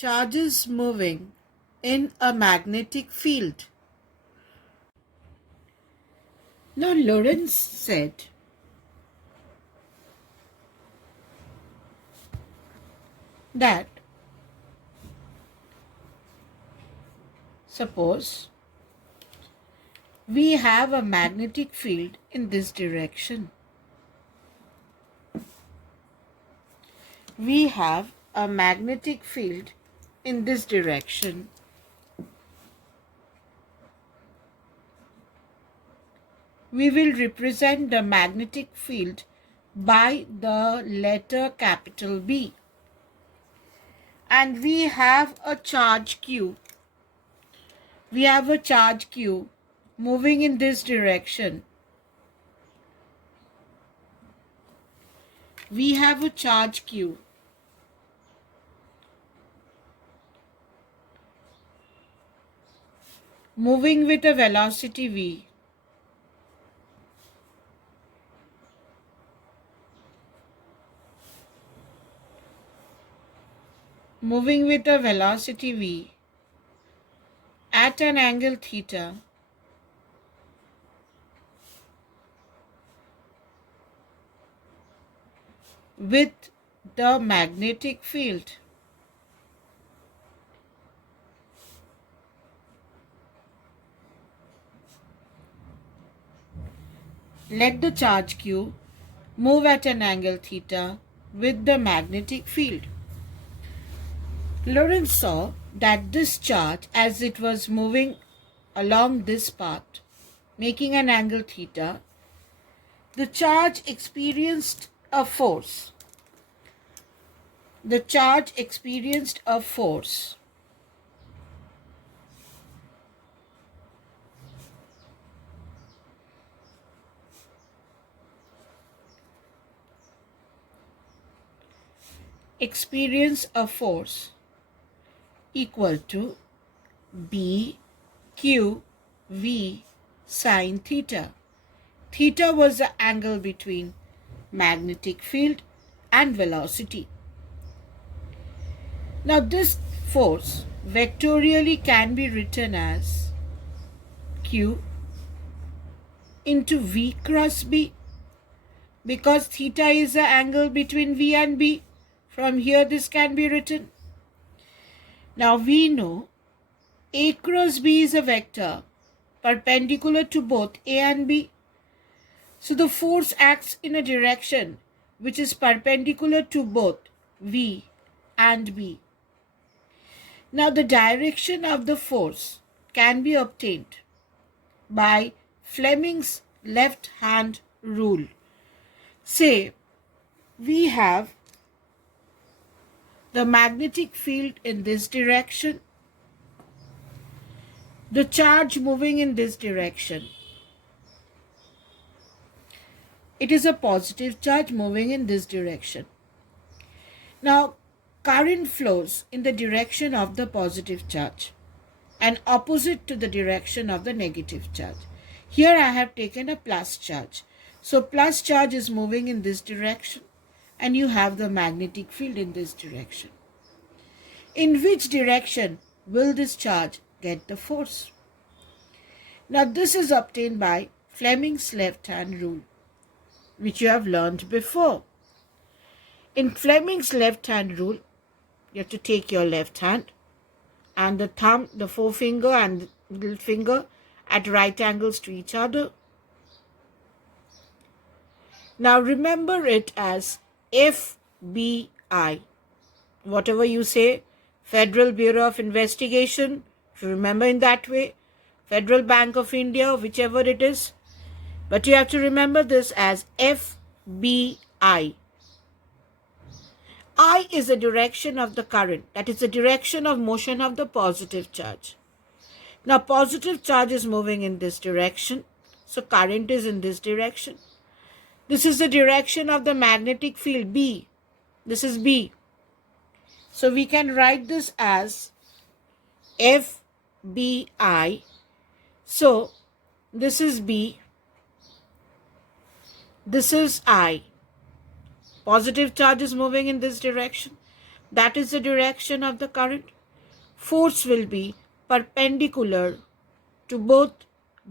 charges moving in a magnetic field. Now Lorentz said that suppose we have a magnetic field in this direction. We have a magnetic field in this direction. We will represent the magnetic field by the letter capital B. And we have a charge Q. We have a charge Q moving in this direction. We have a charge Q moving with a velocity v. Moving with a velocity v at an angle theta with the magnetic field. Let the charge Q move at an angle theta with the magnetic field. Lorentz saw that this charge, as it was moving along this path, making an angle theta, the charge experienced a force. The charge experienced a force. Experience a force equal to B Q V sine theta. Theta was the angle between magnetic field and velocity. Now this force vectorially can be written as Q into V cross B, because theta is the angle between V and B. From here this can be written. Now we know A cross B is a vector perpendicular to both A and B. So the force acts in a direction which is perpendicular to both V and B. Now the direction of the force can be obtained by Fleming's left hand rule. Say we have the magnetic field in this direction, the charge moving in this direction. It is a positive charge moving in this direction. Now, current flows in the direction of the positive charge and opposite to the direction of the negative charge. Here I have taken a plus charge. So plus charge is moving in this direction, and you have the magnetic field in this direction. In which direction will this charge get the force? Now this is obtained by Fleming's left hand rule, which you have learned before. In Fleming's left hand rule, you have to take your left hand and the thumb, the forefinger and the middle finger at right angles to each other. Now remember it as FBI. Whatever you say, Federal Bureau of Investigation, if you remember in that way, Federal Bank of India, whichever it is. But you have to remember this as FBI. I is the direction of the current, that is the direction of motion of the positive charge. Now positive charge is moving in this direction, so current is in this direction. This is the direction of the magnetic field B. This is B. So we can write this as FBI. So this is B. This is I. Positive charge is moving in this direction. that is the direction of the current, force will be perpendicular to both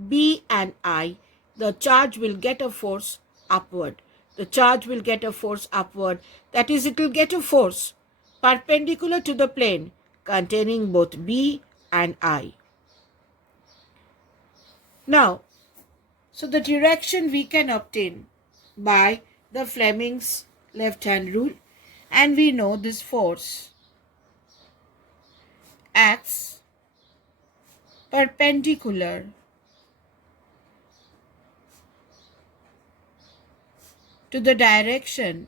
B and I. The charge will get a force upward. The charge will get a force upward. That is, it will get a force perpendicular to the plane containing both B and I. Now, so the direction we can obtain by the Fleming's left-hand rule, and we know this force acts perpendicular to the direction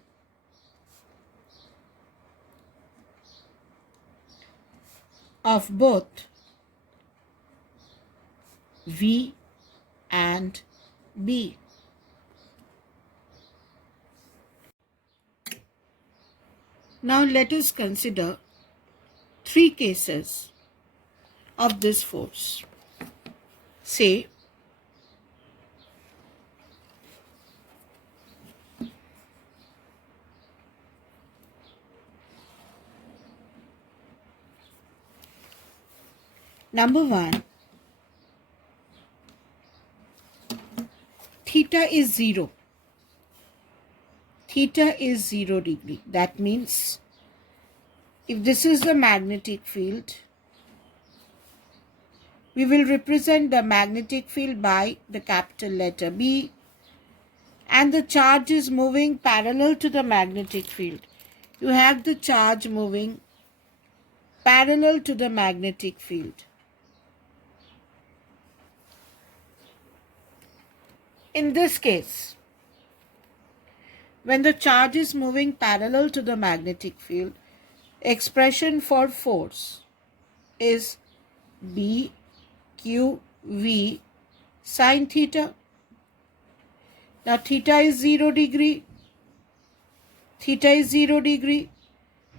of both V and B. Now let us consider 3 cases of this force. Say, number 1, theta is 0. Theta is 0 degree. That means if this is the magnetic field, we will represent the magnetic field by the capital letter B, and the charge is moving parallel to the magnetic field. You have the charge moving parallel to the magnetic field. In this case, when the charge is moving parallel to the magnetic field, expression for force is B Q V sine theta. Now theta is 0 degree. Theta is 0 degree.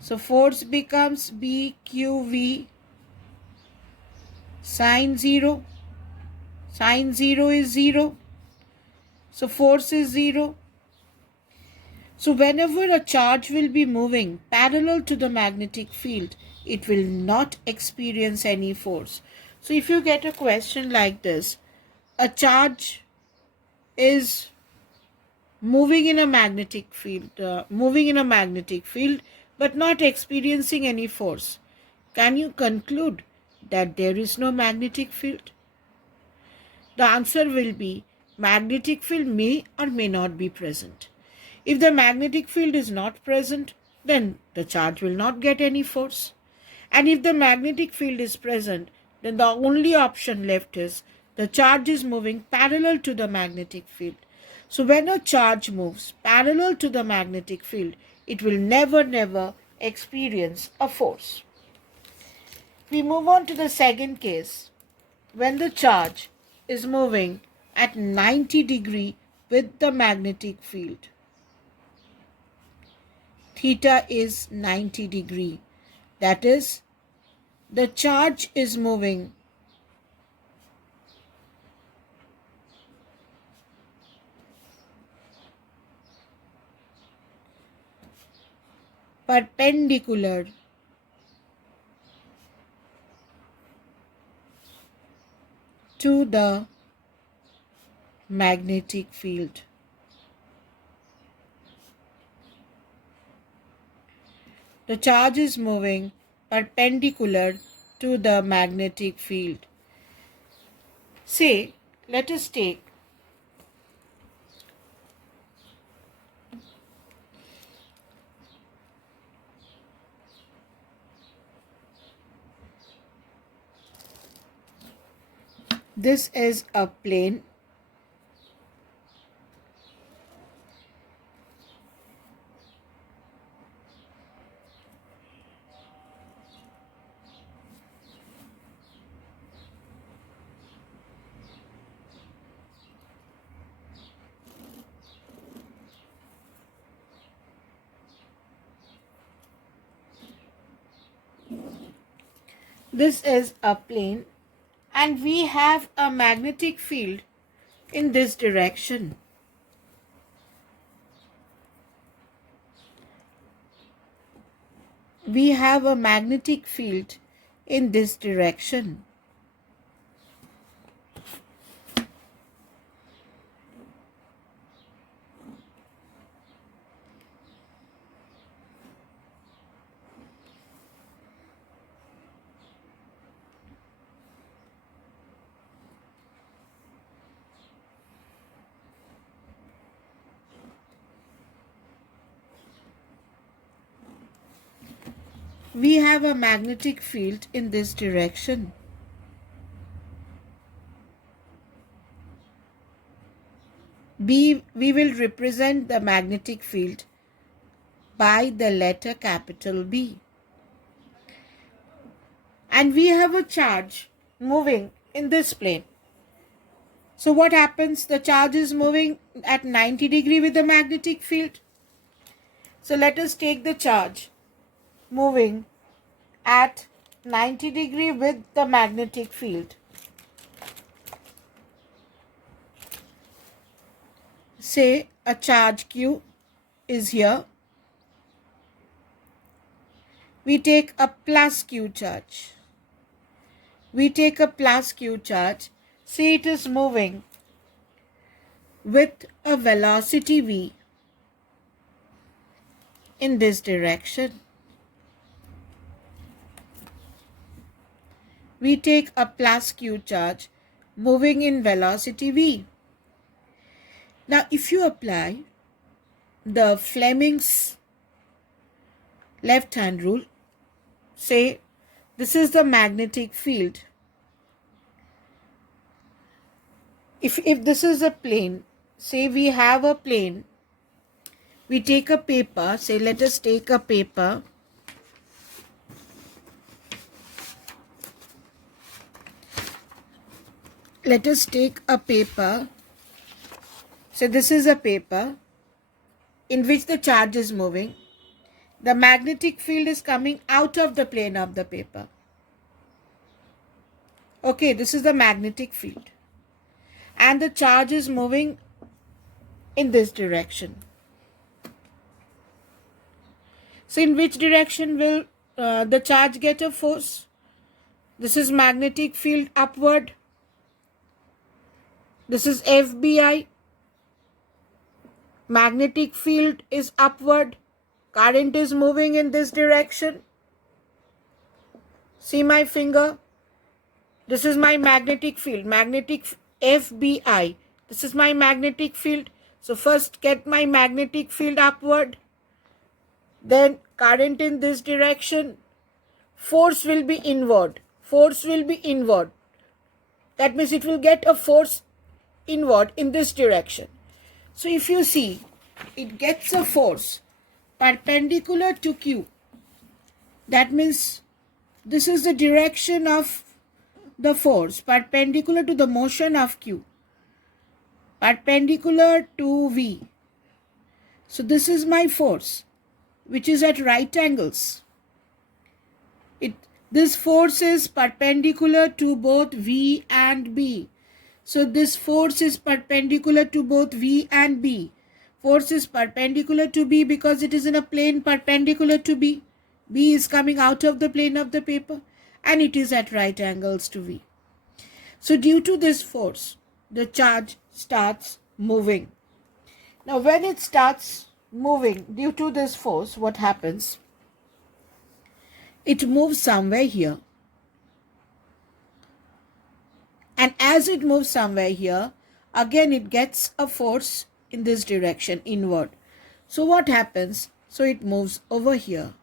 So force becomes B Q V sine 0. Sine 0 is 0. So force is 0. So whenever a charge will be moving parallel to the magnetic field, it will not experience any force. So if you get a question like this, a charge is moving in a magnetic field, but not experiencing any force, can you conclude that there is no magnetic field? The answer will be magnetic field may or may not be present. If the magnetic field is not present, then the charge will not get any force. And if the magnetic field is present, then the only option left is the charge is moving parallel to the magnetic field. So when a charge moves parallel to the magnetic field, it will never experience a force. We move on to the second case, when the charge is moving at 90 degree with the magnetic field. Theta is 90 degree. That is, the charge is moving perpendicular to the magnetic field. The charge is moving perpendicular to the magnetic field. Say, let us take this is a plane. This is a plane, and we have a magnetic field in this direction. we have a magnetic field in this direction. We have a magnetic field in this direction. We will represent the magnetic field by the letter capital B. And we have a charge moving in this plane. So what happens? The charge is moving at 90 degrees with the magnetic field. So let us take the charge moving at 90 degrees with the magnetic field. Say a charge Q is here. We take a plus Q charge. We take a plus Q charge. See, it is moving with a velocity V in this direction. We take a plus Q charge moving in velocity V. Now, if you apply the Fleming's left-hand rule, say this is the magnetic field. If this is a plane, say we have a plane, we take a paper, say let us take a paper. Let us take a paper. So this is a paper in which the charge is moving. The magnetic field is coming out of the plane of the paper. Okay, this is the magnetic field. And the charge is moving in this direction. So in which direction will the charge get a force? This is magnetic field upward. This is FBI. Magnetic field is upward. Current is moving in this direction. See my finger? This is my magnetic field. Magnetic FBI. This is my magnetic field. So first get my magnetic field upward. Then current in this direction. Force will be inward. Force will be inward. That means it will get a force inward in this direction. So if you see, it gets a force perpendicular to Q. That means this is the direction of the force, perpendicular to the motion of Q, perpendicular to V. So this is my force, which is at right angles. This force is perpendicular to both V and B. So this force is perpendicular to both V and B. Force is perpendicular to B because it is in a plane perpendicular to B. B is coming out of the plane of the paper and it is at right angles to V. So due to this force, the charge starts moving. Now when it starts moving due to this force, what happens? It moves somewhere here. And as it moves somewhere here, again it gets a force in this direction, inward. So what happens? So it moves over here.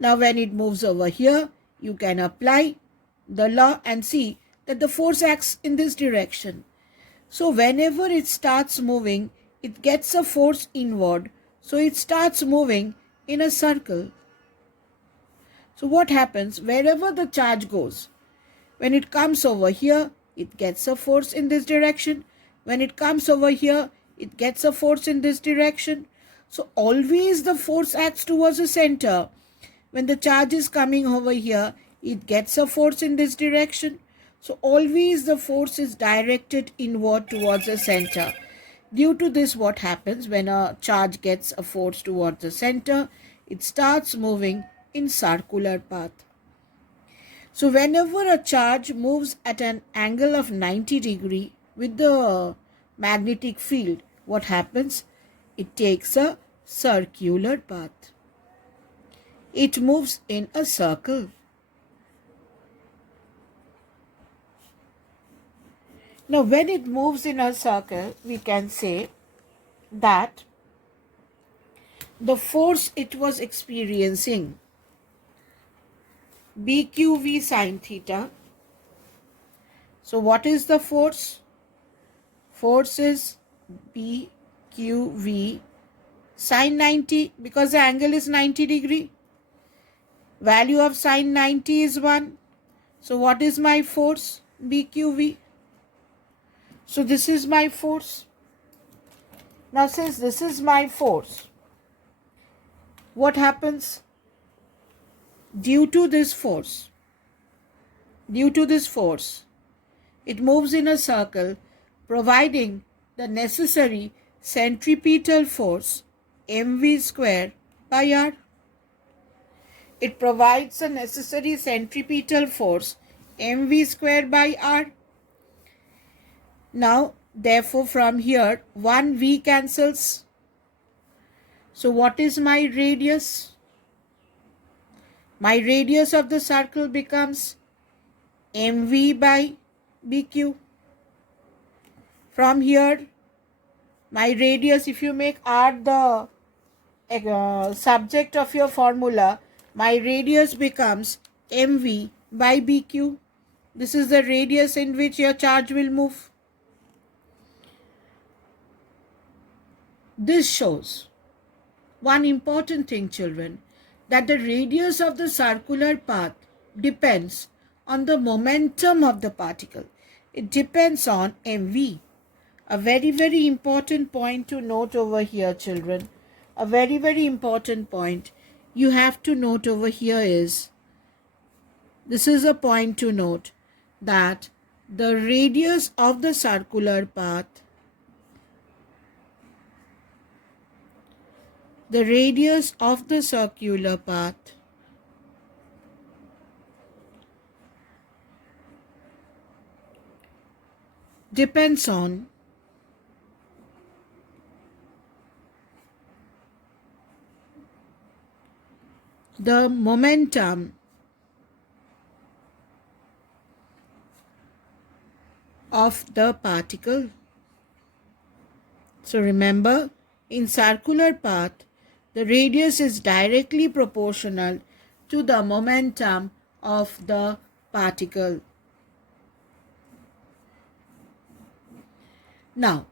Now when it moves over here, you can apply the law and see that the force acts in this direction. So whenever it starts moving, it gets a force inward. So it starts moving in a circle. So what happens? Wherever the charge goes, when it comes over here, it gets a force in this direction. When it comes over here, it gets a force in this direction. So always the force acts towards the center. When the charge is coming over here, it gets a force in this direction. So always the force is directed inward towards the center. Due to this, what happens when a charge gets a force towards the center? It starts moving in circular path. So whenever a charge moves at an angle of 90 degree with the magnetic field, what happens? It takes a circular path. It moves in a circle. Now when it moves in a circle, we can say that the force it was experiencing, BQV sine theta. So what is the force? Force is BQV sine 90, because the angle is 90 degree. Value of sine 90 is 1. So what is my force? BQV. So this is my force. Now since this is my force, what happens? Due to this force, it moves in a circle, providing the necessary centripetal force mv square by r. It provides the necessary centripetal force mv square by r. Now, therefore, from here, 1v cancels. So, what is my radius? My radius of the circle becomes mv by bq. From here, my radius, if you make r the subject of your formula, my radius becomes mv by bq. This is the radius in which your charge will move. This shows one important thing, children, that the radius of the circular path depends on the momentum of the particle. It depends on mv. A very, very important point to note over here, children. A very, very important point you have to note over here is, this is a point to note, that the radius of the circular path, depends on the momentum of the particle. So remember, in circular path, the radius is directly proportional to the momentum of the particle. Now,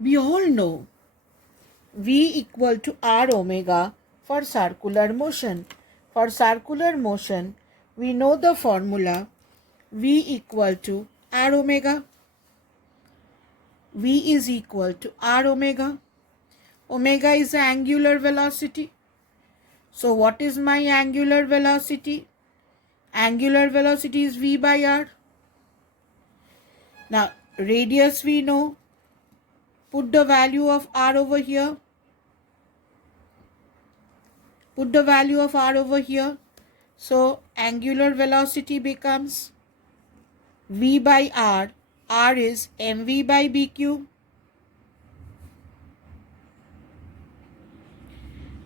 we all know V equal to R omega for circular motion. For circular motion, we know the formula V equal to R omega. V is equal to R omega. Omega is the angular velocity. So what is my angular velocity? Angular velocity is V by R. Now radius we know. Put the value of R over here. Put the value of R over here. So angular velocity becomes V by R. R is mv by bq.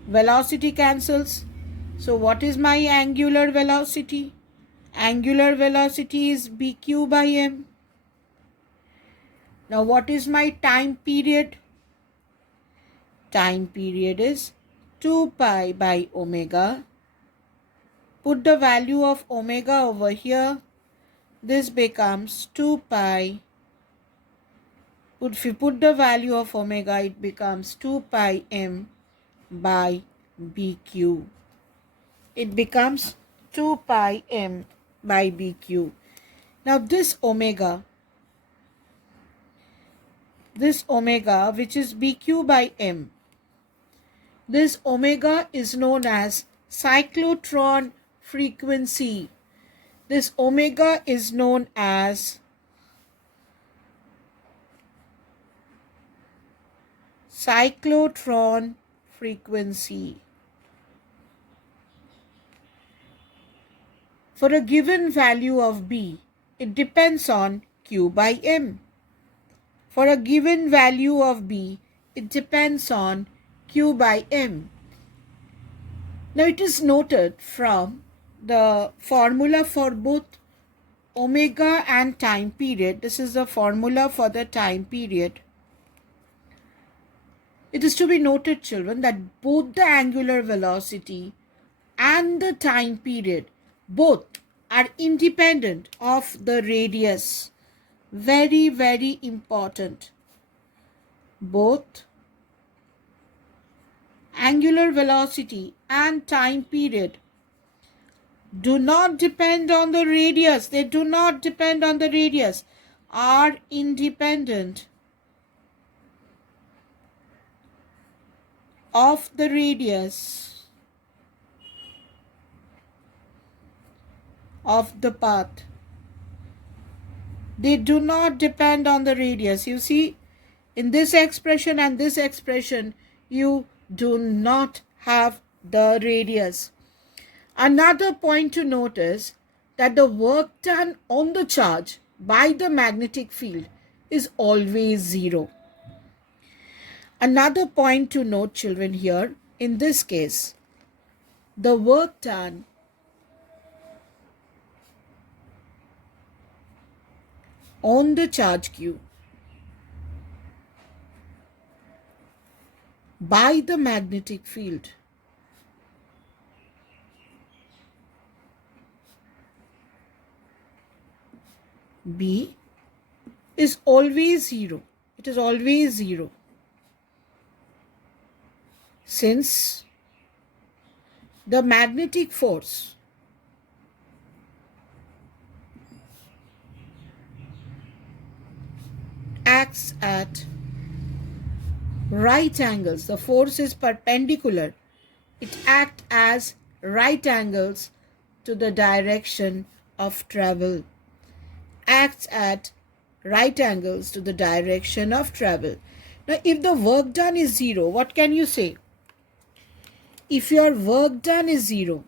Velocity cancels. So what is my angular velocity? Angular velocity is bq by m. Now what is my time period? Time period is 2 pi by omega. Put the value of omega over here. This becomes 2 pi. If you put the value of omega, it becomes 2 pi m by bq. It becomes 2 pi m by bq. Now this omega which is bq by m, this omega is known as cyclotron frequency. This omega is known as cyclotron frequency. For a given value of B, it depends on Q by M. For a given value of B, it depends on Q by M. Now it is noted from the formula for both omega and time period. This is the formula for the time period. It is to be noted, children, that both the angular velocity and the time period, both are independent of the radius. Very, very important. Both angular velocity and time period do not depend on the radius. They do not depend on the radius, are independent of the radius of the path. They do not depend on the radius. You see, in this expression and this expression, you do not have the radius. Another point to note is that the work done on the charge by the magnetic field is always zero. Another point to note, children, here, in this case, the work done on the charge Q by the magnetic field B is always zero. It is always zero. Since the magnetic force acts at right angles, the force is perpendicular. It acts as right angles to the direction of travel. Acts at right angles to the direction of travel. Now, if the work done is zero, what can you say? If your work done is zero,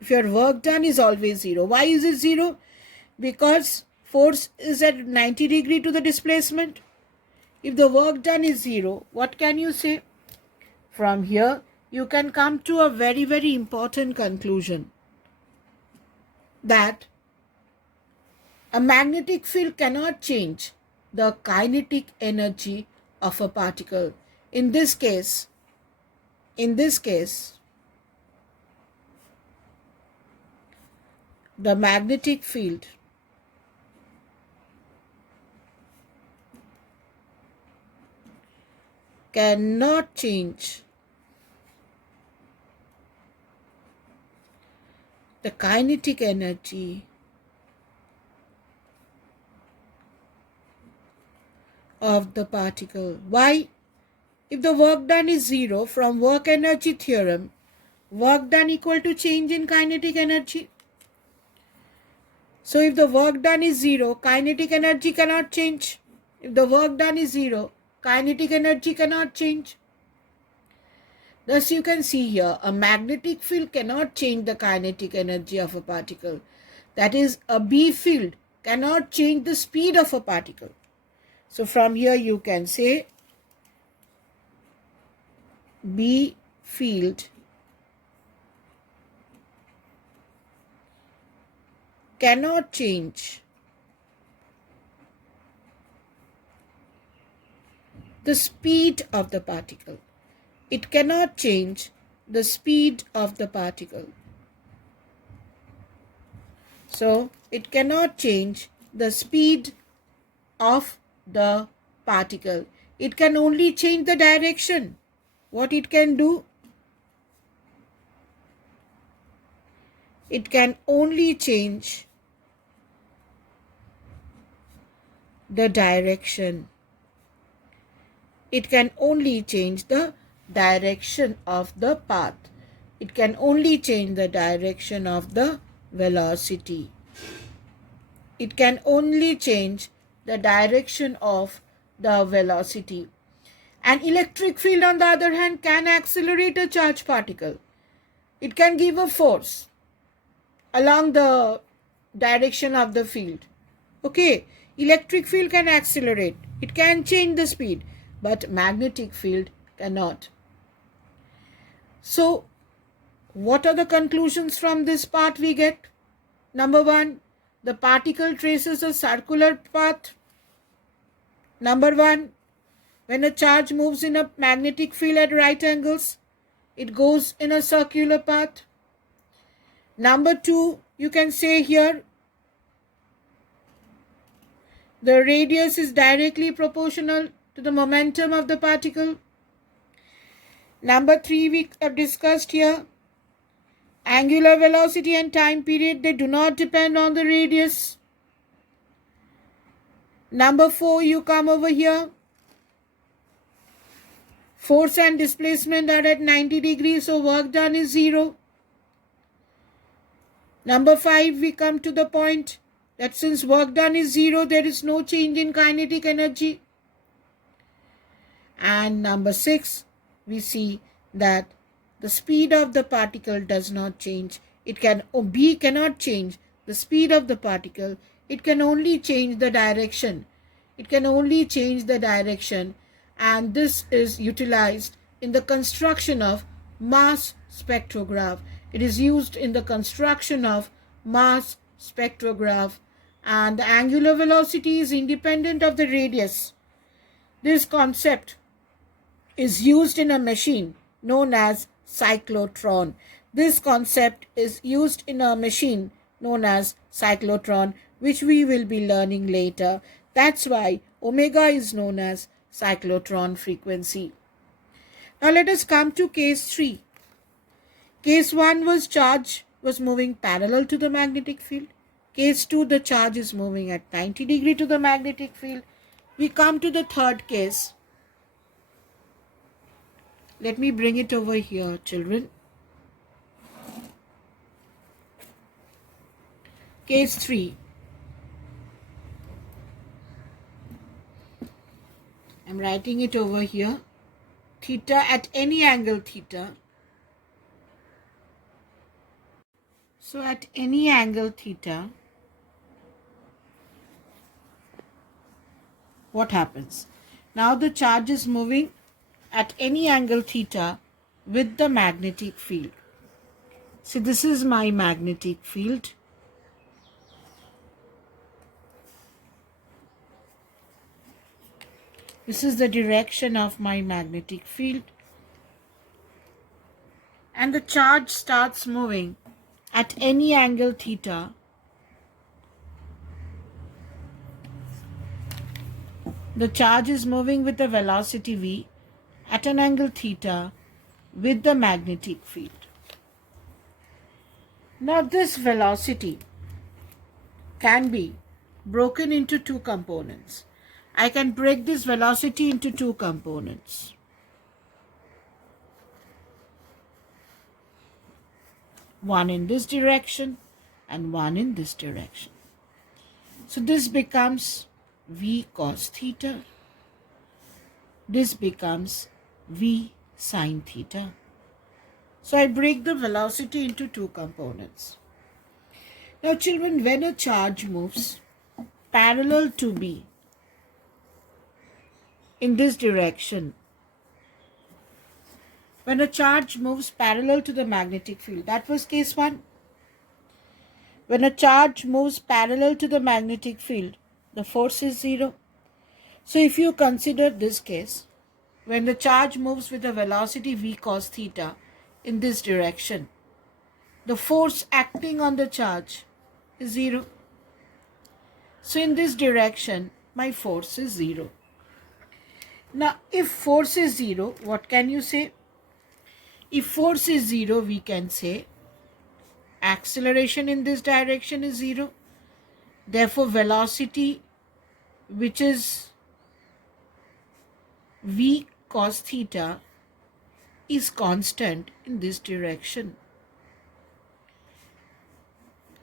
if your work done is always zero, why is it zero? Because force is at 90 degree to the displacement. If the work done is zero, what can you say? From here, you can come to a very, very important conclusion that a magnetic field cannot change the kinetic energy of a particle. In this case, the magnetic field cannot change the kinetic energy of the particle. Why? If the work done is zero, from work energy theorem, work done equal to change in kinetic energy. So if the work done is zero, kinetic energy cannot change. If the work done is zero, kinetic energy cannot change. Thus you can see here, a magnetic field cannot change the kinetic energy of a particle. That is, a B field cannot change the speed of a particle. So from here you can say B field cannot change the speed of the particle. It cannot change the speed of the particle. So it cannot change the speed of the particle. It can only change the direction. What it can do? It can only change the direction. It can only change the direction of the path. It can only change the direction of the velocity. It can only change the direction of the velocity. An electric field, on the other hand, can accelerate a charged particle. It can give a force. along the direction of the field. Okay, electric field can accelerate, it can change the speed, but magnetic field cannot. So, what are the conclusions from this part we get? Number one, the particle traces a circular path. Number one, when a charge moves in a magnetic field at right angles, it goes in a circular path. Number two, you can say here, the radius is directly proportional to the momentum of the particle. Number three, we have discussed here, angular velocity and time period, they do not depend on the radius. Number four, you come over here, force and displacement are at 90 degrees, so work done is 0. Number 5, we come to the point that since work done is 0, there is no change in kinetic energy. And number 6, we see that the speed of the particle does not change. B cannot change the speed of the particle. It can only change the direction. And this is utilized in the construction of mass spectrograph. It is used in the construction of mass spectrograph, and the angular velocity is independent of the radius. This concept is used in a machine known as cyclotron. Which we will be learning later. That's why omega is known as cyclotron frequency. Now let us come to case 3. Case 1 was charge was moving parallel to the magnetic field. Case 2, the charge is moving at 90 degree to the magnetic field. We come to the third case. Let me bring it over here, children. Case 3. I'm writing it over here. Theta at any angle theta. So at any angle theta, what happens? Now the charge is moving at any angle theta with the magnetic field. So this is my magnetic field. This is the direction of my magnetic field. And the charge starts moving at any angle theta the charge is moving with a velocity v at an angle theta with the magnetic field. Now this velocity can be broken into two components. I can break this velocity into two components. One in this direction and one in this direction. So this becomes v cos theta. This becomes v sin theta. So I break the velocity into two components. Now children, when a charge moves parallel to B in this direction, when a charge moves parallel to the magnetic field, that was case 1. When a charge moves parallel to the magnetic field, the force is 0. So if you consider this case, when the charge moves with a velocity v cos theta in this direction, the force acting on the charge is 0. So in this direction, my force is 0. Now, if force is 0, what can you say? If force is 0, we can say acceleration in this direction is 0. Therefore, velocity, which is v cos theta, is constant in this direction.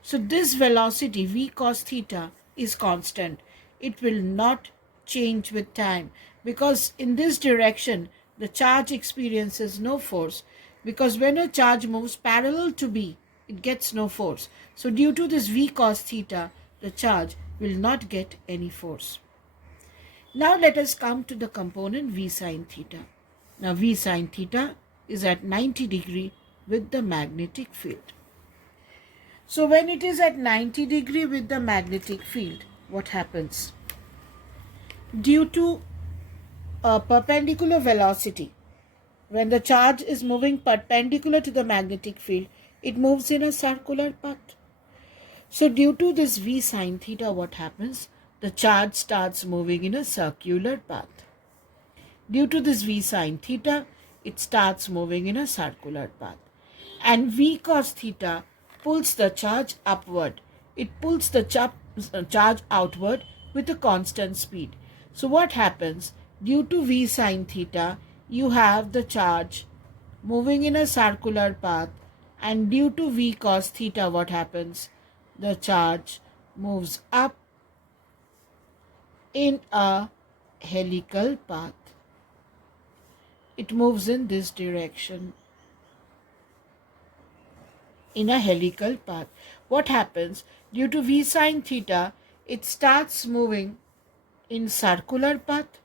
So this velocity v cos theta is constant. It will not change with time, because in this direction the charge experiences no force, because when a charge moves parallel to B, it gets no force. So due to this V cos theta, the charge will not get any force. Now let us come to the component V sin theta. Now V sin theta is at 90 degree with the magnetic field. So when it is at 90 degree with the magnetic field, what happens? Due to a perpendicular velocity, when the charge is moving perpendicular to the magnetic field, it moves in a circular path. So due to this V sin theta, what happens? The charge starts moving in a circular path. Due to this V sin theta, it starts moving in a circular path. And V cos theta pulls the charge upward. It pulls the charge outward with a constant speed. So what happens? Due to V sin theta, you have the charge moving in a circular path, and due to V cos theta, what happens? The charge moves up in a helical path. It moves in this direction, in a helical path. What happens? Due to V sin theta, it starts moving in circular path,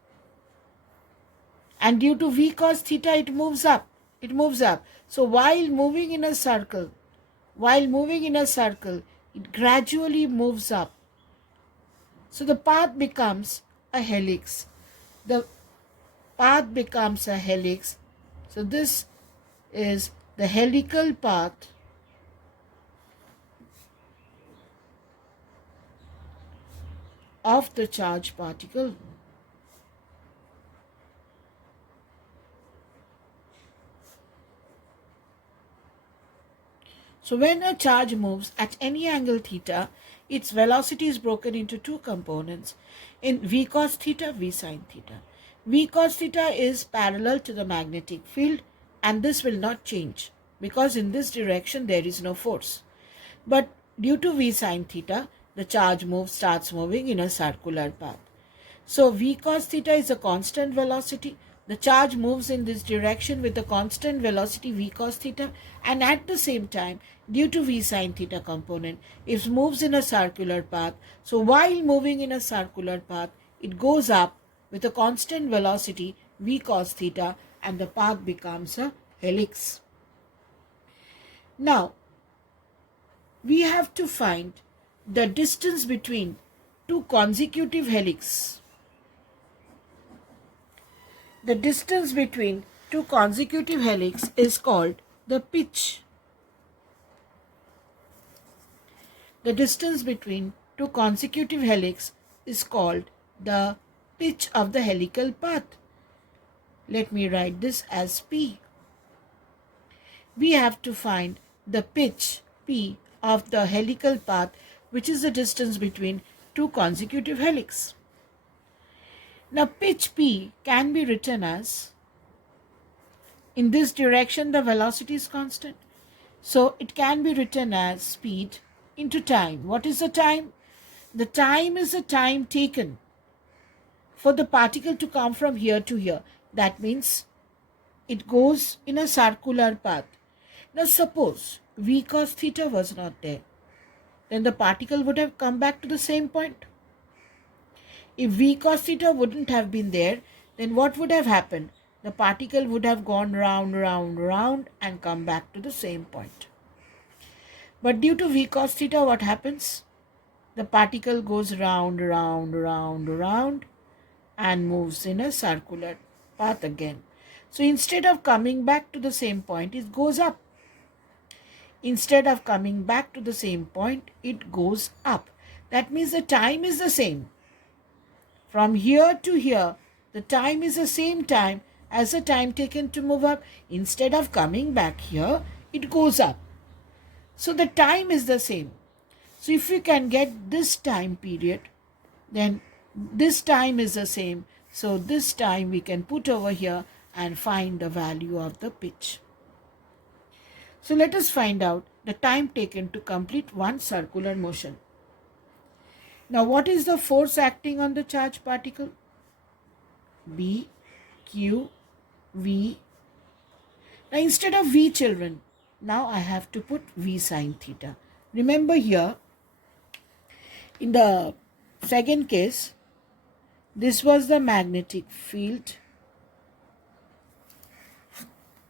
and due to V cos theta, it moves up. It moves up. So while moving in a circle, it gradually moves up. So the path becomes a helix. The path becomes a helix. So this is the helical path of the charged particle. So when a charge moves at any angle theta, its velocity is broken into two components, in V cos theta, V sin theta. V cos theta is parallel to the magnetic field, and this will not change because in this direction there is no force. But due to V sin theta, the charge starts moving in a circular path. So V cos theta is a constant velocity. The charge moves in this direction with a constant velocity V cos theta, and at the same time, due to V sin theta component, it moves in a circular path. So while moving in a circular path, it goes up with a constant velocity V cos theta, and the path becomes a helix. Now, we have to find the distance between two consecutive helix. The distance between two consecutive helix is called the pitch. The distance between two consecutive helix is called the pitch of the helical path. Let me write this as P. We have to find the pitch P of the helical path, which is the distance between two consecutive helix. Now pitch P can be written as, in this direction the velocity is constant, so it can be written as speed into time. What is the time? The time is the time taken for the particle to come from here to here. That means it goes in a circular path. Now suppose V cos theta was not there, then the particle would have come back to the same point. If V cos theta wouldn't have been there, then what would have happened? The particle would have gone round, round, round and come back to the same point. But due to V cos theta, what happens? The particle goes round, round, round, round and moves in a circular path again. So instead of coming back to the same point, it goes up. Instead of coming back to the same point, it goes up. That means the time is the same. From here to here, the time is the same time as the time taken to move up. Instead of coming back here, it goes up. So the time is the same. So if we can get this time period, then this time is the same. So this time we can put over here and find the value of the pitch. So let us find out the time taken to complete one circular motion. Now what is the force acting on the charged particle? B, Q, V. Now instead of V, children, Now I have to put V sine theta. Remember here, in the second case, this was the magnetic field,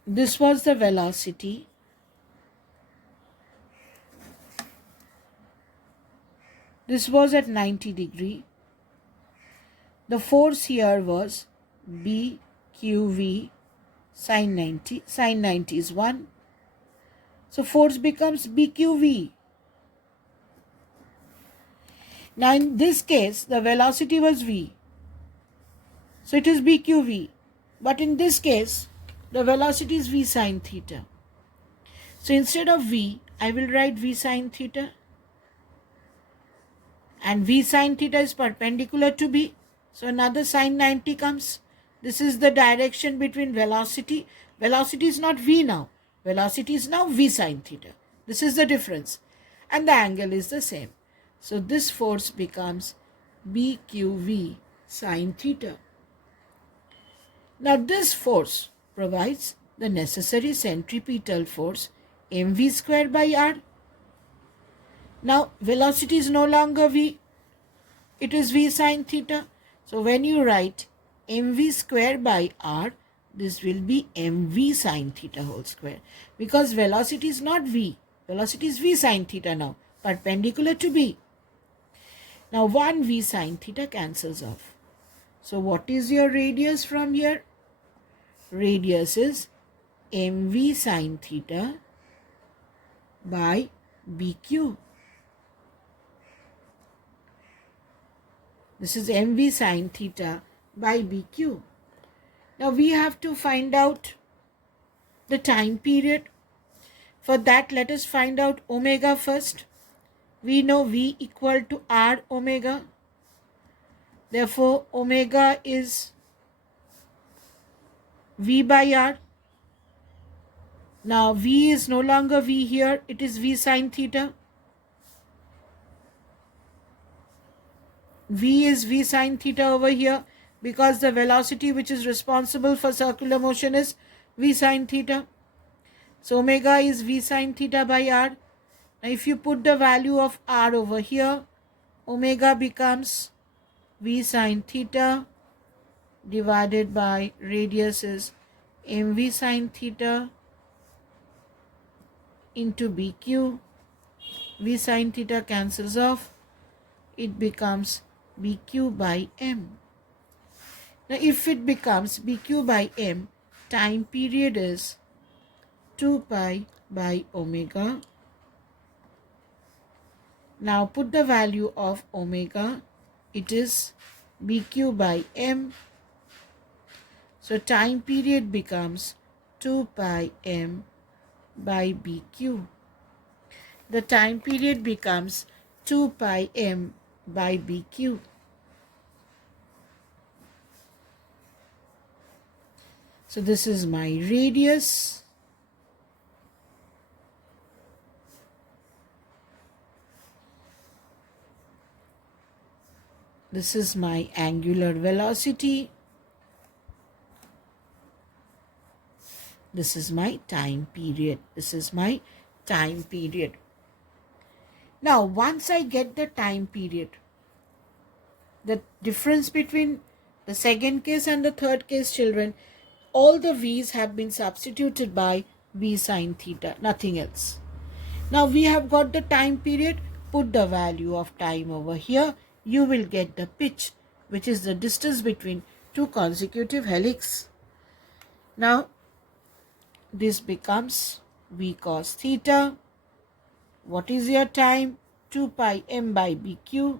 this was the velocity, this was at 90 degree. The force here was BQV sine 90. Sine 90 is 1. So force becomes BQV. Now in this case, the velocity was V. So it is BQV. But in this case, the velocity is V sine theta. So instead of V, I will write V sine theta. And V sine theta is perpendicular to B. So another sine 90 comes. This is the direction between velocity. Velocity is not V now. Velocity is now V sine theta. This is the difference. And the angle is the same. So this force becomes BQV sine theta. Now this force provides the necessary centripetal force mv square by r. Now velocity is no longer v, it is v sine theta. So when you write mv square by r, this will be mv sine theta whole square, because velocity is not v, velocity is v sine theta now, perpendicular to b. Now 1 v sine theta cancels off. So what is your radius from here? Radius is mv sine theta by bq. This is mv sine theta by bq. Now we have to find out the time period. For that, let us find out omega first. We know v equal to r omega. Therefore, omega is v by r. Now v is no longer v here, it is v sine theta. V is v sine theta over here, because the velocity which is responsible for circular motion is v sine theta. So omega is v sine theta by r. Now if you put the value of r over here, omega becomes v sine theta divided by radius is mv sine theta into bq. V sine theta cancels off. It becomes bq by m. Now if it becomes bq by m, time period is 2 pi by omega. Now put the value of omega. It is bq by m. So time period becomes 2 pi m by bq. The time period becomes 2 pi m by bq. So this is my radius. This is my angular velocity. This is my time period. This is my time period. Now, once I get the time period, the difference between the second case and the third case, children, all the v's have been substituted by v sine theta, nothing else. Now we have got the time period. Put the value of time over here. You will get the pitch, which is the distance between two consecutive helix. Now this becomes v cos theta. What is your time? 2 pi m by bq.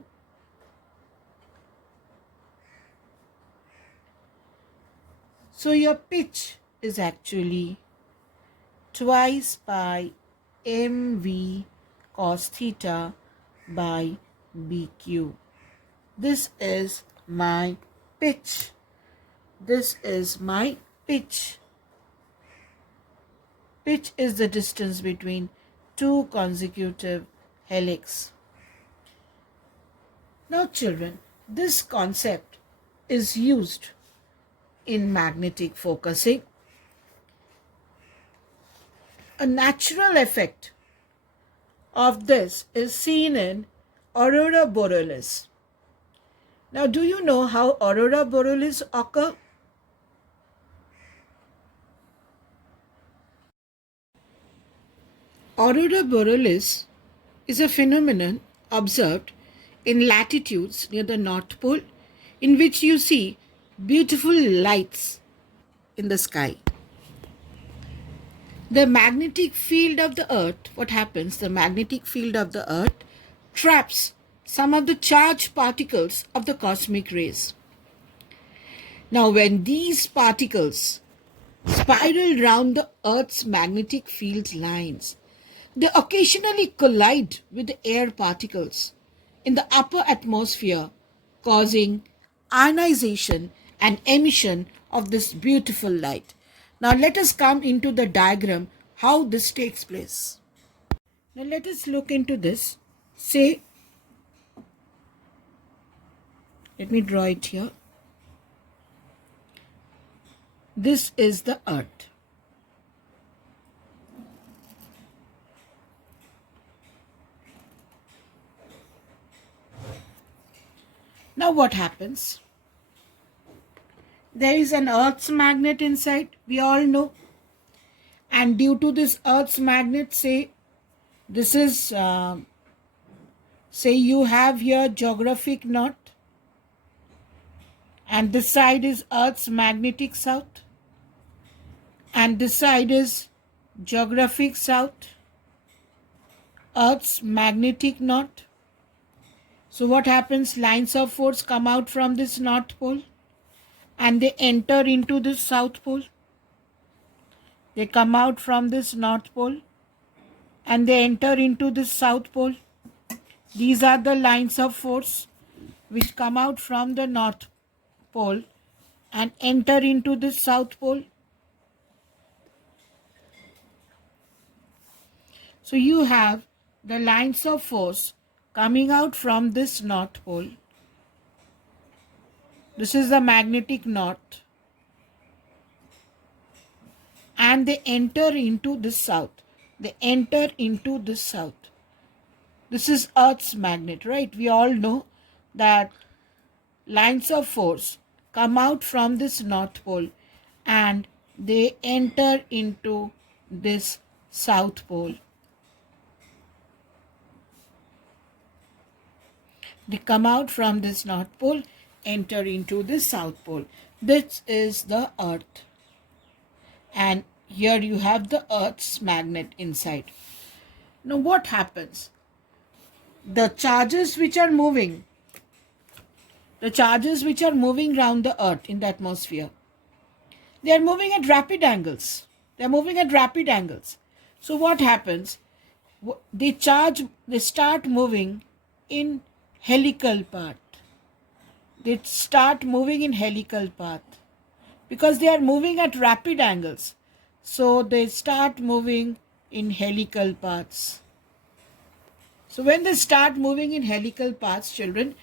So your pitch is actually twice pi mv cos theta by bq. This is my pitch. This is my pitch. Pitch is the distance between two consecutive helix. Now children, this concept is used in magnetic focusing. a natural effect of this is seen in aurora borealis. Now, do you know how aurora borealis occur? Aurora borealis is a phenomenon observed in latitudes near the North Pole in which you see beautiful lights in the sky. The magnetic field of the earth, what happens? The magnetic field of the earth traps some of the charged particles of the cosmic rays. Now, when these particles spiral round the earth's magnetic field lines, they occasionally collide with the air particles in the upper atmosphere, causing ionization and emission of this beautiful light. Now let us come into the diagram how this takes place. Now let us look into this. Say, let me draw it here. This is the earth. Now what happens? There is an earth's magnet inside, we all know. And due to this earth's magnet, say this is, say you have here geographic north, and this side is earth's magnetic south, and this side is geographic south, earth's magnetic north. So what happens? Lines of force come out from this North Pole and they enter into this South Pole. They come out from this North Pole and they enter into this South Pole. These are the lines of force which come out from the North Pole and enter into this South Pole. So you have the lines of force coming out from this North Pole. This is the magnetic north. And they enter into the south. They enter into the south. This is Earth's magnet, right? We all know that lines of force come out from this North Pole and they enter into this South Pole. They come out from this North Pole, enter into the South Pole. This is the Earth. And here you have the Earth's magnet inside. Now what happens? The charges which are moving around the Earth in the atmosphere, they are moving at rapid angles. They are moving at rapid angles. So what happens? They start moving in helical path. They start moving in helical path because they are moving at rapid angles. So they start moving in helical paths. So when they start moving in helical paths, children,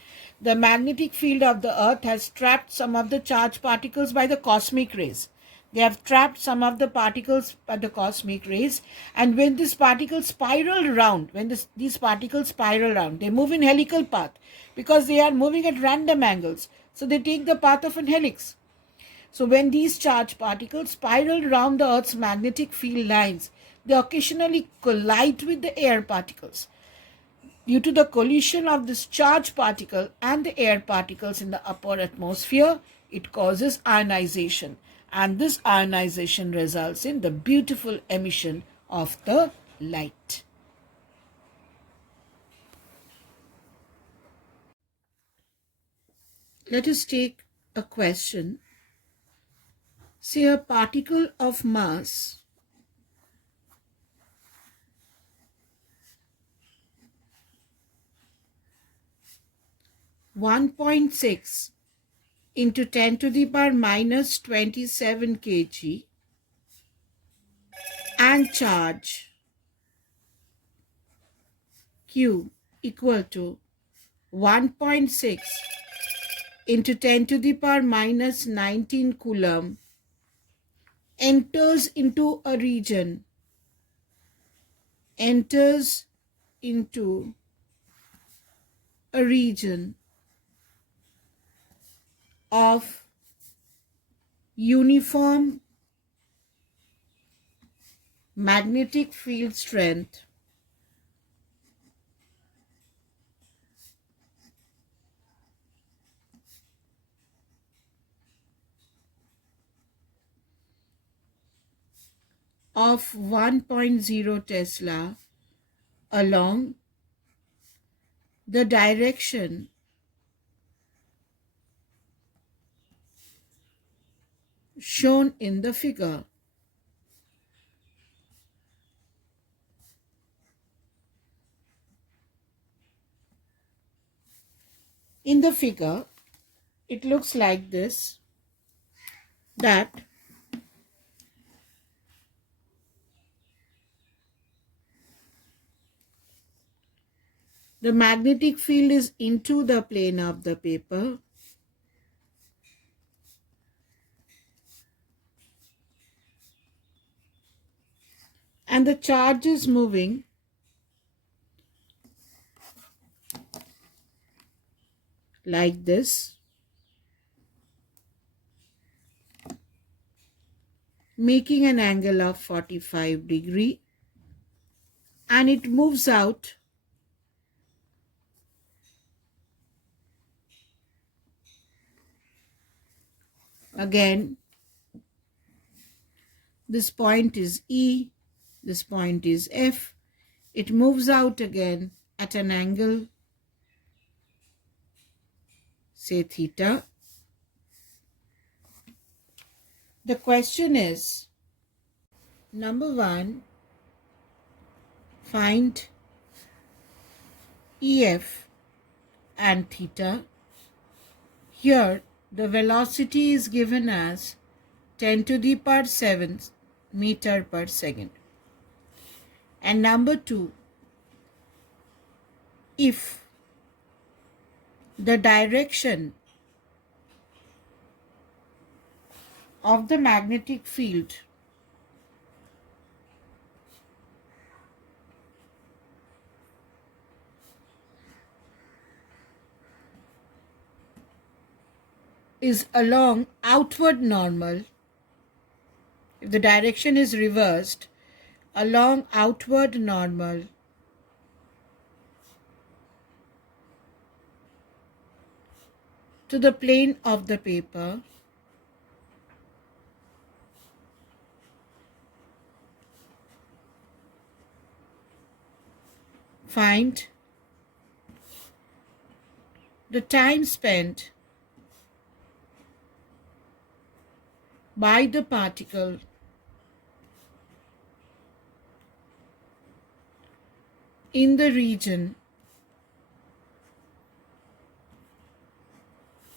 the magnetic field of the earth has trapped some of the charged particles by the cosmic rays. They have trapped some of the particles by the cosmic rays, and when these particles spiral around, they move in helical path because they are moving at random angles. So they take the path of an helix. So when these charged particles spiral around the Earth's magnetic field lines, they occasionally collide with the air particles. Due to the collision of this charged particle and the air particles in the upper atmosphere, it causes ionization. And this ionization results in the beautiful emission of the light. Let us take a question. Say a particle of mass (1.6 into 10 to the power minus 27 kg) and charge Q equal to 1.6 into 10 to the power minus 19 coulomb enters into a region enters into a region of uniform magnetic field strength of 1.0 Tesla along the direction shown in the figure. In the figure, it looks like this, that the magnetic field is into the plane of the paper, and the charge is moving like this, making an angle of 45 degrees, and it moves out again. This point is E, this point is F. It moves out again at an angle, say theta. The question is, number 1, find EF and theta. Here the velocity is given as 10 to the power 7 meter per second. And number 2, if the direction of the magnetic field is along outward normal, if the direction is reversed along outward normal, to the plane of the paper, find the time spent by the particle in the region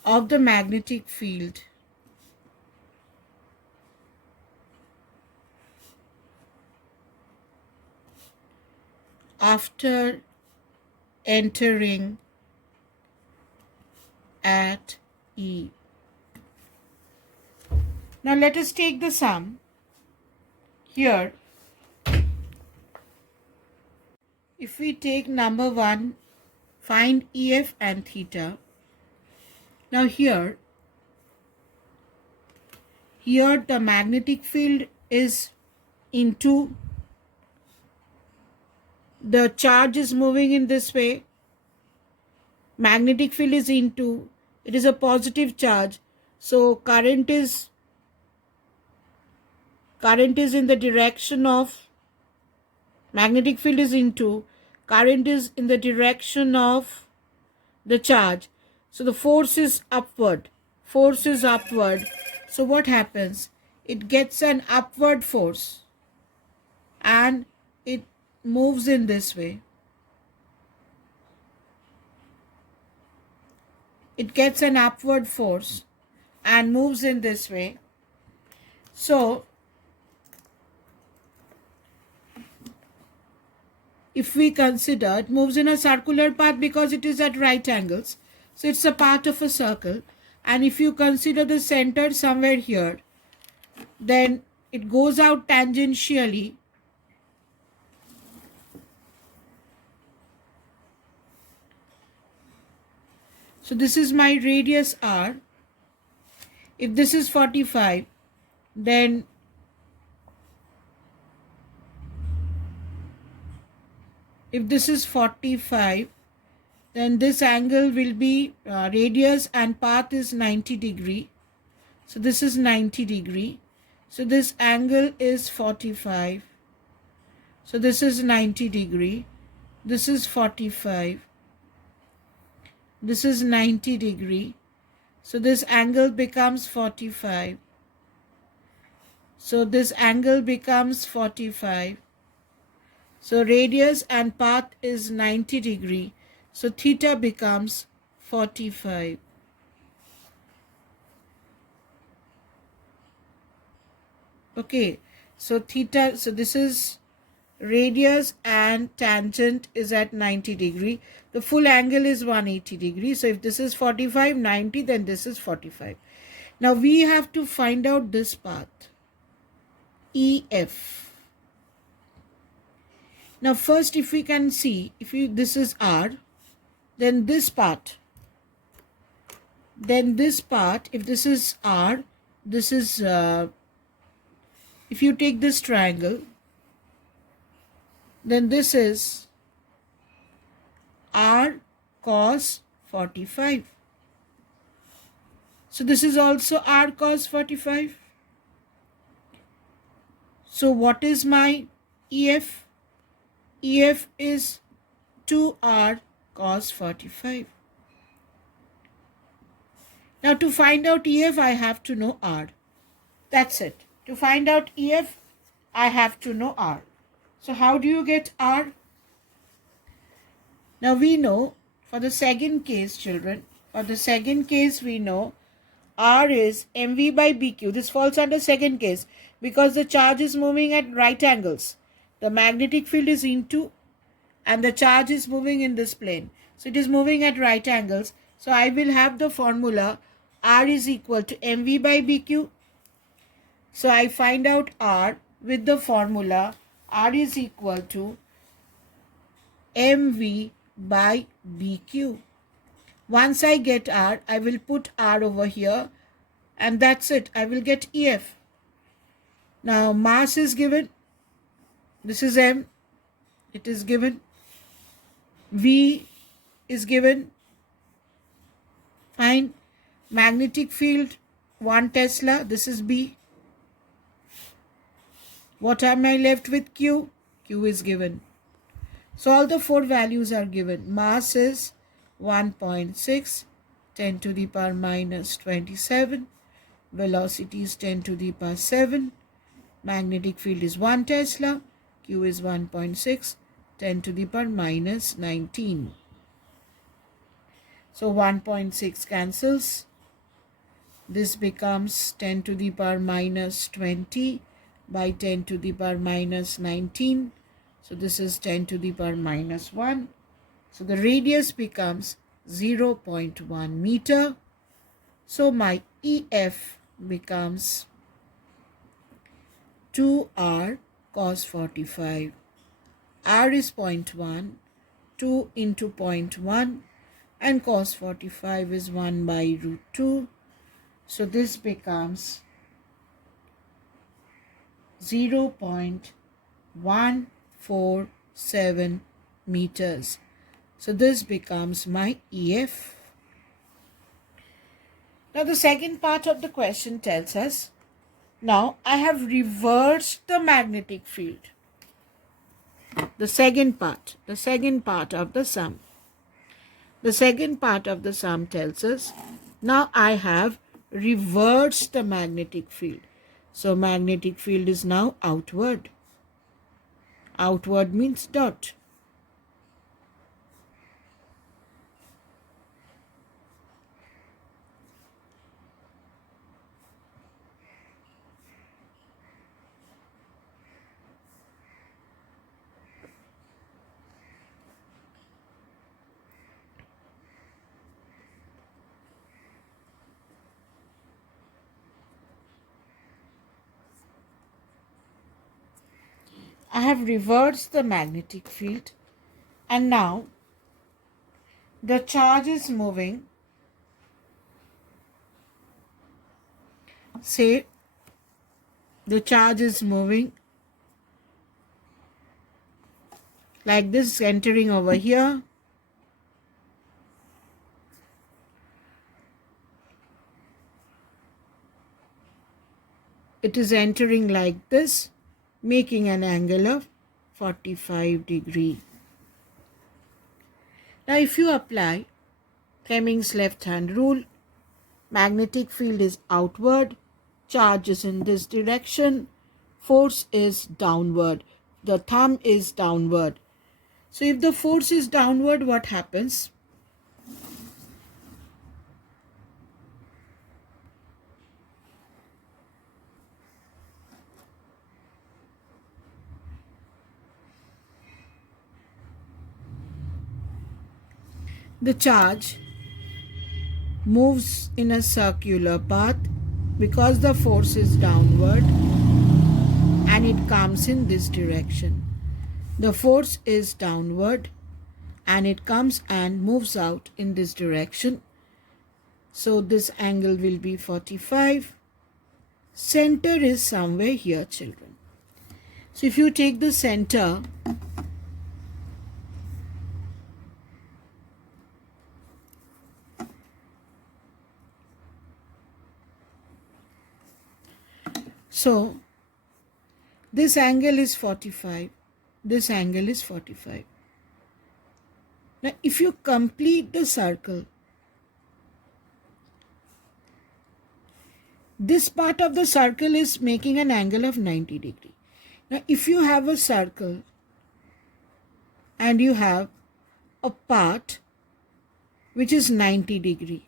of the magnetic field after entering at E. Now let us take the sum. Here, if we take number 1, find EF and theta. Now here the magnetic field is into, the charge is moving in this way, magnetic field is into, it is a positive charge, so current is in the direction of, magnetic field is into, current is in the direction of the charge, so the force is upward. So what happens? It gets an upward force and it moves in this way. It gets an upward force and moves in this way. So if we consider, it moves in a circular path because it is at right angles, so it's a part of a circle. And if you consider the center somewhere here, then it goes out tangentially So this is my radius r. If this is 45, then if this is 45, then this angle will be radius and path is 90 degree. So this is 90 degree. So this angle is 45. So this is 90 degree. This is 45. This is 90 degree. So this angle becomes 45. So this angle becomes 45. So radius and path is 90 degree. So theta becomes 45. Okay, so theta, so this is radius and tangent is at 90 degree. The full angle is 180 degree. So if this is 45, 90, then this is 45. Now we have to find out this path, EF. Now first, if we can see, this is R, then this part, if this is R, this is, if you take this triangle, then this is R cos 45. So this is also R cos 45. So what is my EF? EF is 2R cos 45. Now to find out EF, I have to know R. That's it. To find out EF, I have to know R. So how do you get R? Now we know for the second case, children, for the second case we know R is mv by bq. This falls under second case because the charge is moving at right angles. The magnetic field is into and the charge is moving in this plane. So it is moving at right angles. So I will have the formula R is equal to mv by bq. So I find out R with the formula R is equal to mv by bq. Once I get R, I will put R over here and that's it. I will get EF. Now mass is given. This is M. It is given. V is given. Fine. Magnetic field 1 Tesla. This is B. What am I left with? Q. Q is given. So all the 4 values are given. Mass is 1.6, 10 to the power minus 27. Velocity is 10 to the power 7. Magnetic field is 1 Tesla. Q is 1.6, 10 to the power minus 19. So 1.6 cancels. This becomes 10 to the power minus 20 by 10 to the power minus 19. So this is 10 to the power minus 1. So the radius becomes 0.1 meter. So my EF becomes 2R cos 45. R is 0.1, 2 into 0.1 and cos 45 is 1 by root 2. So this becomes 0.147 meters. So this becomes my EF. Now the second part of the question tells us, now I have reversed the magnetic field. The second part of the sum. The second part of the sum tells us, now I have reversed the magnetic field. So magnetic field is now outward. Outward means dot. I have reversed the magnetic field and now the charge is moving say the charge is moving like this, entering over here. It is entering like this, making an angle of 45 degree. Now if you apply Fleming's left hand rule, magnetic field is outward, charge is in this direction, force is downward, the thumb is downward. So if the force is downward, what happens? The charge moves in a circular path because the force is downward and it comes in this direction. The force is downward and it comes and moves out in this direction. So this angle will be 45. Center is somewhere here, children. So if you take the center, so this angle is 45, this angle is 45. Now if you complete the circle, this part of the circle is making an angle of 90 degree. Now if you have a circle and you have a part which is 90 degree,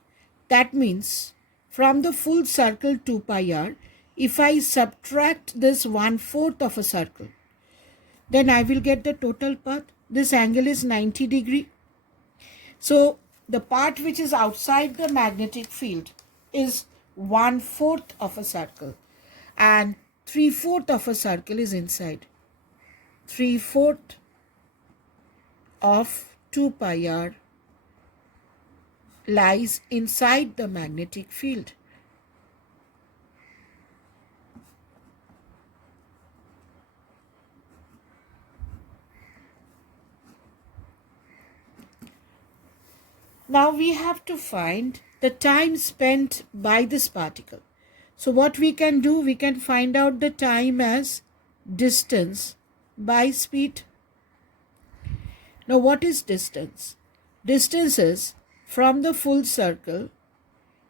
that means from the full circle 2 pi r, if I subtract this 1/4 of a circle, then I will get the total path. This angle is 90 degree. So the part which is outside the magnetic field is 1/4 of a circle and 3/4 of a circle is inside. 3/4 of 2 pi r lies inside the magnetic field. Now we have to find the time spent by this particle. So what we can do, we can find out the time as distance by speed. Now what is distance? Distance is from the full circle,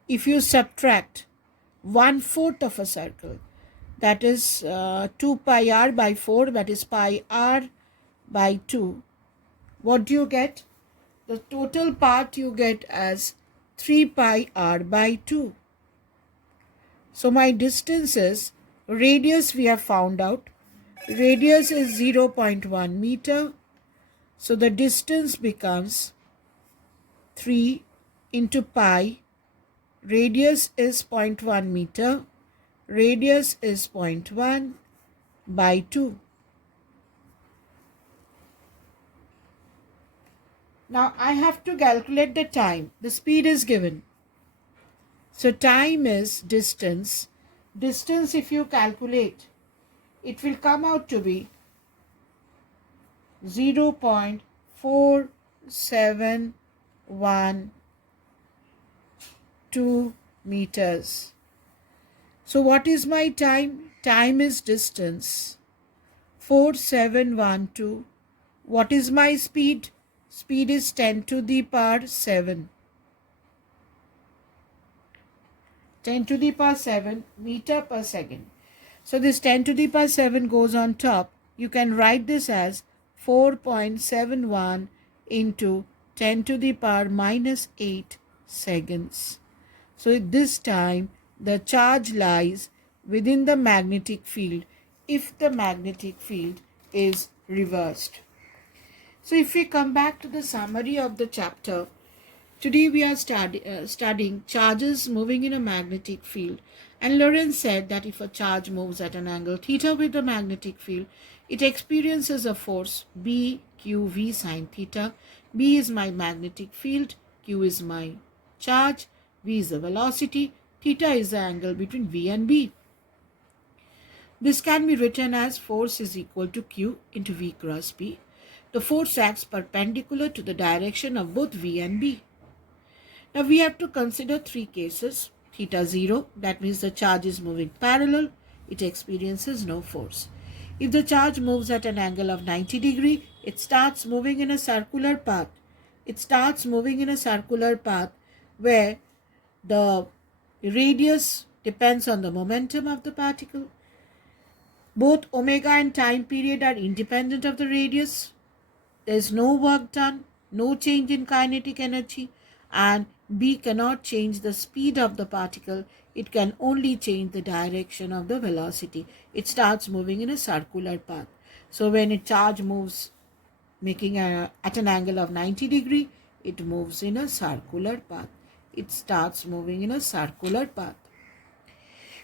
if you subtract 1/4 of a circle, that is 2 pi r by 4, that is pi r by 2, what do you get? The total part you get as 3 pi r by 2. So my distance is, radius we have found out. Radius is 0.1 meter. So the distance becomes 3 into pi. Radius is 0.1 meter. Radius is 0.1 by 2. Now I have to calculate the time. The speed is given. So time is distance. Distance, if you calculate, it will come out to be 0.4712 meters. So what is my time? Time is distance. 4712. What is my speed? Speed is 10 to the power 7. 10 to the power 7 meter per second. So this 10 to the power 7 goes on top. You can write this as 4.71 into 10 to the power minus 8 seconds. So at this time, the charge lies within the magnetic field if the magnetic field is reversed. So if we come back to the summary of the chapter, today we are studying charges moving in a magnetic field. And Lorentz said that if a charge moves at an angle theta with the magnetic field, it experiences a force B, Q, V sine theta. B is my magnetic field, Q is my charge, V is the velocity, Theta is the angle between V and B. This can be written as force is equal to Q into V cross B. The force acts perpendicular to the direction of both V and B. Now we have to consider three cases. Theta 0, that means the charge is moving parallel, it experiences no force. If the charge moves at an angle of 90 degree, it starts moving in a circular path. It starts moving in a circular path where the radius depends on the momentum of the particle. Both omega and time period are independent of the radius. There is no work done, no change in kinetic energy, and B cannot change the speed of the particle. It can only change the direction of the velocity. It starts moving in a circular path. So when a charge moves at an angle of 90 degree, it moves in a circular path. It starts moving in a circular path.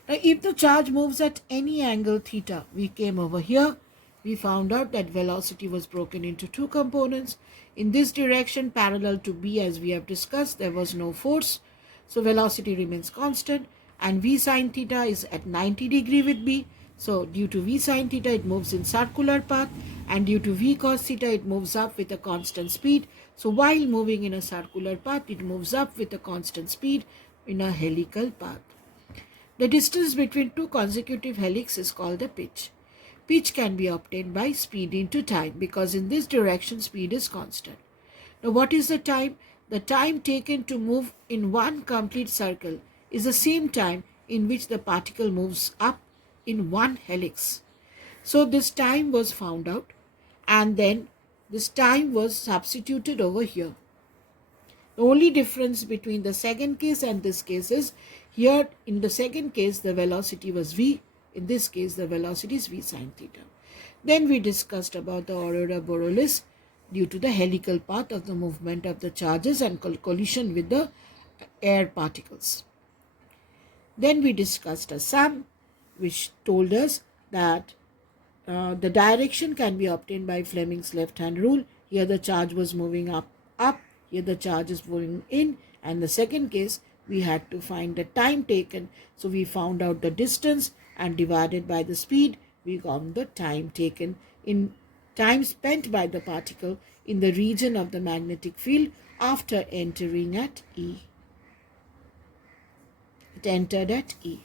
Now if the charge moves at any angle theta, we came over here, we found out that velocity was broken into two components. In this direction, parallel to B, as we have discussed, there was no force. So velocity remains constant, and V sine theta is at 90 degree with B. So due to V sine theta, it moves in circular path, and due to V cos theta, it moves up with a constant speed. So while moving in a circular path, it moves up with a constant speed in a helical path. The distance between two consecutive helices is called the pitch. Pitch can be obtained by speed into time, because in this direction speed is constant. Now what is the time? The time taken to move in one complete circle is the same time in which the particle moves up in one helix. So this time was found out, and then this time was substituted over here. The only difference between the second case and this case is, here in the second case the velocity was V. In this case, the velocity is V sine theta. Then we discussed about the aurora borealis due to the helical path of the movement of the charges and collision with the air particles. Then we discussed a sum which told us that the direction can be obtained by Fleming's left-hand rule. Here the charge was moving up. Here the charge is moving in. And the second case, we had to find the time taken. So we found out the distance, and divided by the speed, we got the time taken in time spent by the particle in the region of the magnetic field after entering at E. It entered at E.